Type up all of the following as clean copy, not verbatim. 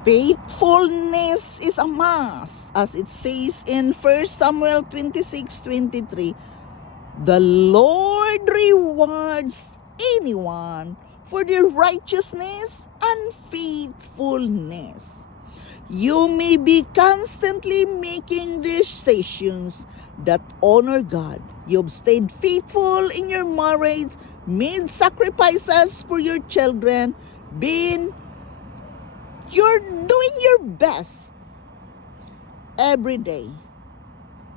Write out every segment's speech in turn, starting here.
Faithfulness is a must, as it says in 1 Samuel 26:23. The Lord rewards anyone for their righteousness and faithfulness. You may be constantly making decisions that honor God. You've stayed faithful in your marriage, made sacrifices for your children, you're doing your best every day.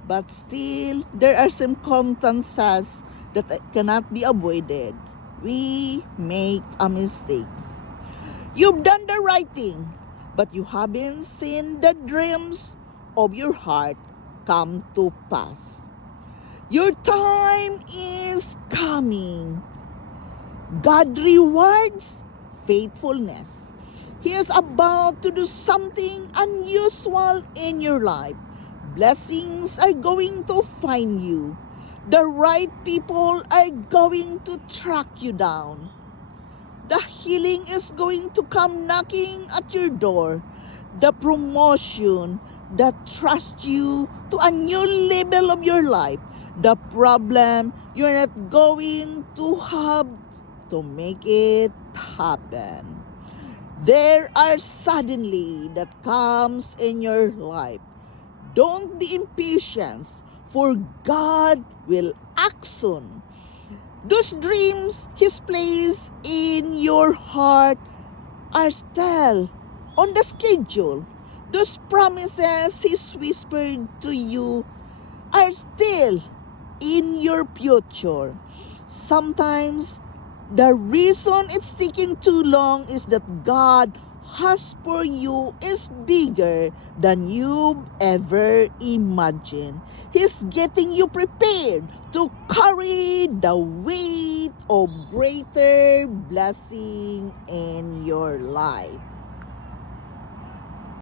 But still, there are circumstances that cannot be avoided. We make a mistake. You've done the right thing, but you haven't seen the dreams of your heart come to pass. Your time is coming. God rewards faithfulness. He is about to do something unusual in your life. Blessings are going to find you. The right people are going to track you down. The healing is going to come knocking at your door. The promotion that trusts you to a new level of your life. The problem you're not going to have to make it happen. There are suddenly that comes in your life. Don't be impatient, for God will act soon. Those dreams He's placed in your heart are still on the schedule. Those promises He's whispered to you are still in your future. Sometimes the reason it's taking too long is that God has for you is bigger than you've ever imagined. He's getting you prepared to carry the weight of greater blessing in your life.